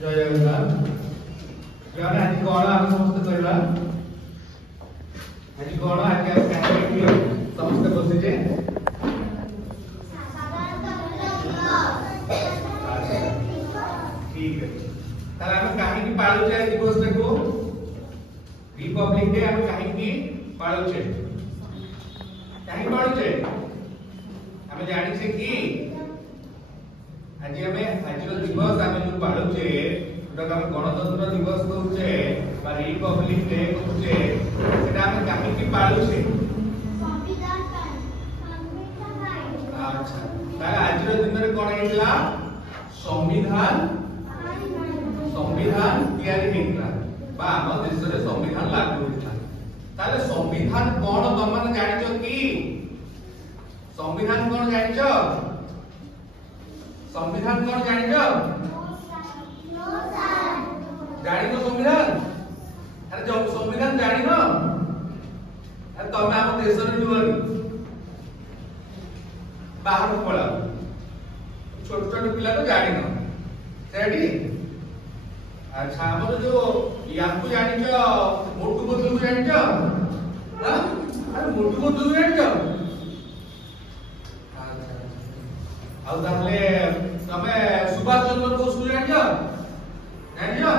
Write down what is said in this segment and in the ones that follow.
जय जगन्नाथ। आज कौन आम समस्त कहवा आज कौन आज समस्त बसीचे ठीक है। तार हम कहीं पालुचे दिवस को रिपब्लिक डे हम कहीं पालुचे कहीं पालुचे हम जानी छे कि आज हमें आज दिवस आम जो पालुचे हम गणतंत्र दिवस कहूचे रिपब्लिक डे कहूचे सेटा हम कहीं पालुचे अच्छा तार आज दिन में कौन हेला संविधान संविधान तैयारी हेला बा हम देश रे संविधान लागू होता ताले संविधान कौन तुम माने जानिचो कि संविधान कौन जानिचो संविधान कौन जानिचो जानिनो संविधान अरे जो संविधान जानिनो अरे तुम हम देश रे जुआरी बाहर पड़ा छोट छोट पिला तो जानिनो रेडी अच्छा हमर जो याकू जानिचो मोटू बदलू जानिचो हां अरे मोटू बदलू जानिचो अच्छा आ ताहले तमे सुभाष चंद्र बोस को जानिचो जानिचो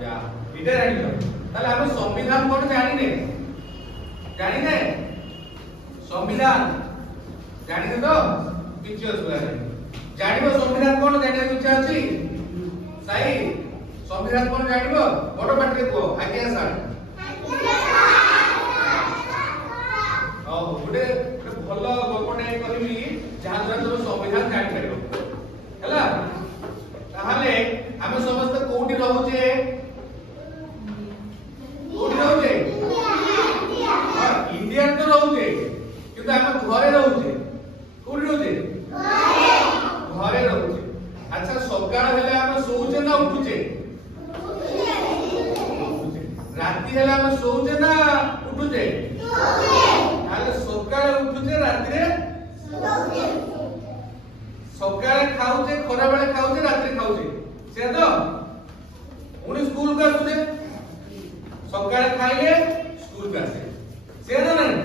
जा इधर जानिचो ताहले हम संविधान कोन जानिने जानिने संविधान जानिने तो किछ असुविधा नहीं जानिबो संविधान कोन जानिबो इच्छा अछि सही संविधान कोन जानिबो बड़ पाटरे को आज्ञा सर ओ गुडे भलो गपटे करबी जहां द्वारा तुम संविधान जानि परबो हला ताहाले हम समस्त कोठी रहउचे कोठी रहउचे इंडिया तो रहउचे किंतु हम घरे रहउचे कोठी रहउचे घरे रहउचे अच्छा सकाळ हेले हम सोउचे ना उठुचे राती हेला हम सोउचे ना उठुचे ताले सकाळ उठुचे राती रे सोउचे सकाळ खाउचे खरा बेले खाउचे राती खाउचे से तो उनी स्कूल का तुझे सकाळ खाइले स्कूल का से ना नहीं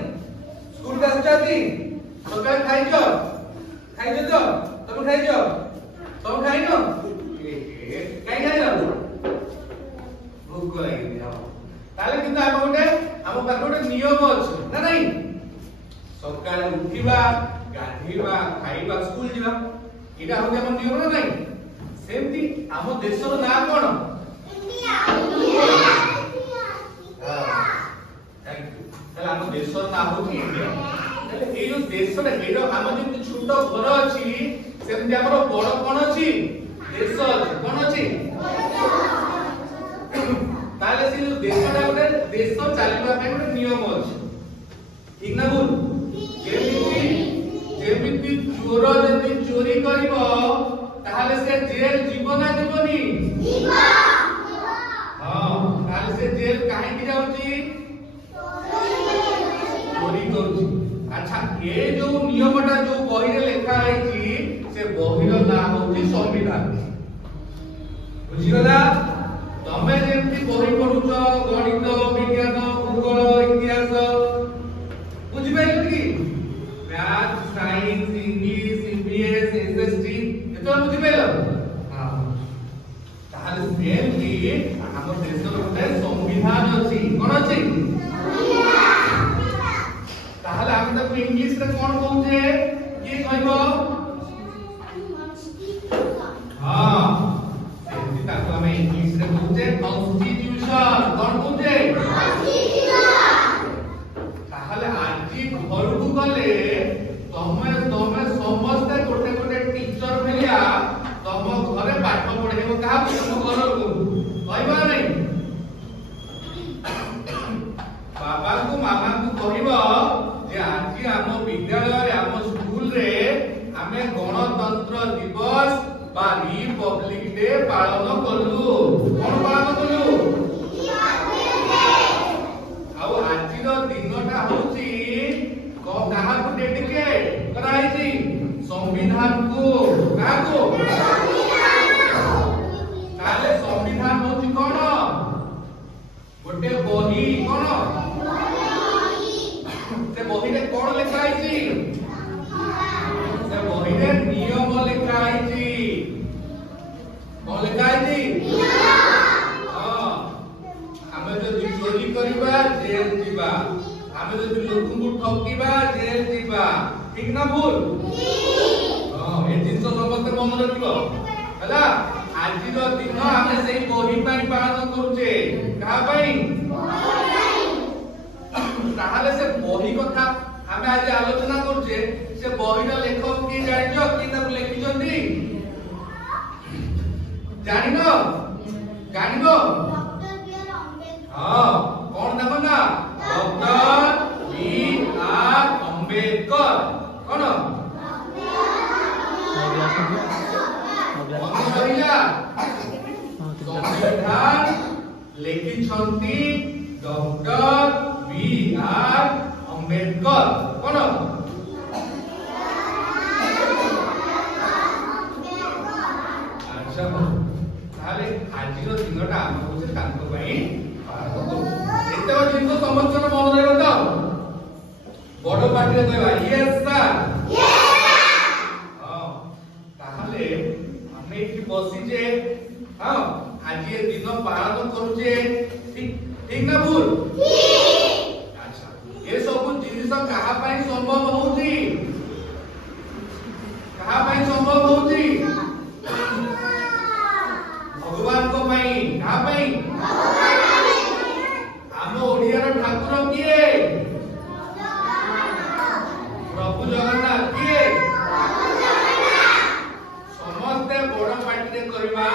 स्कूल का जाती सकाळ खाइजो तो तुम खाइजो तुम खाइनो काई खाइनो भूख लागी जाओ ताले किंतु हम गोटे हम पाखे गोटे नियम अछि ना नहीं सकाळे उठिबा गाधीबा खाइबा स्कूल जिबा इटा होते हम नियम ना नहीं सेमती हम देशर ना कोन इंडिया थैंक यू ताले हम देशर ना होती इंडिया ताले ए जो देशर हेरो हम जे छोटो घर अछि सेमती हमरो बड़ कोन अछि देश अछि कोन अछि ताले से जो देशटा गोटे देश चलबा पे गोटे नियम अछि ठीक ना बोल जेमिति चोर जति चोरी करिवो ताले से जेल जीव ना जीवनी जीव हां ताले से जेल काहे की जाउची चोरी करूची अच्छा ये जो नियमटा जो बही रे लिखा आइची से बही रो ना होची संविधान बुझी गला तमे जेमति बही पढुछ गणित विज्ञान भूगोल इतिहास बुझी पाइल कि math science English EVS SST एतो बुझी पाइल हां ताहले सेम कि हम देश रो संविधान अछि कोन अछि ताहले हम त इंग्लिश रे कोन कहूचे ये कहबो हां सेमति ताको हम इंग्लिश रे कहूचे कॉन्स्टिट्यूशन कोन कहूचे कॉन्स्टिट्यूशन ताहले आजी घर को गले तमे समस्त गोटे गोटे टीचर भेलिया तम घरे पाठ पढेबो का तम घर को कहबा नहीं बाबा को मामा को कहबो जे आज हम विद्यालय हम स्कूल रे हमें गणतंत्र दिवस बा रिपब्लिक डे पालन करलु कोन पालन करलु आउ आज रो दिनटा होची को कहा को डेडिकेट कराइची संविधान को का को संविधान को ताले भूल हां ए जिंस समस्त मन रखिबो हला आज दिन आम से बही पालन करुचे कहा से बही कथा आम आज आलोचना करुचे से बही लेखक किए जान कि लिखिं जान जान हाँ कौन देखो ना डॉक्टर बी.आर. अम्बेडकर कौन संविधान लिखिछंती डॉक्टर बी.आर. अम्बेडकर कौन अच्छा ताले आज दिनटा आम होचे तांको पई एते जिंस समस्त मन रहबो तो बड़ पार्टी रे कहबा यस सर हां ताहले हमें एठी बसी जे हां आज ये दिन पालन करूचे ठीक ठीक ना भूल ठीक अच्छा ये सब जिनिस कहा पई संभव होउची कहा पई संभव होउची भगवान को पई कहा पई हम ओडिया रो ठाकुर किए प्रभु जगन्नाथ किए समस्ते बड़ पार्टी रे करबा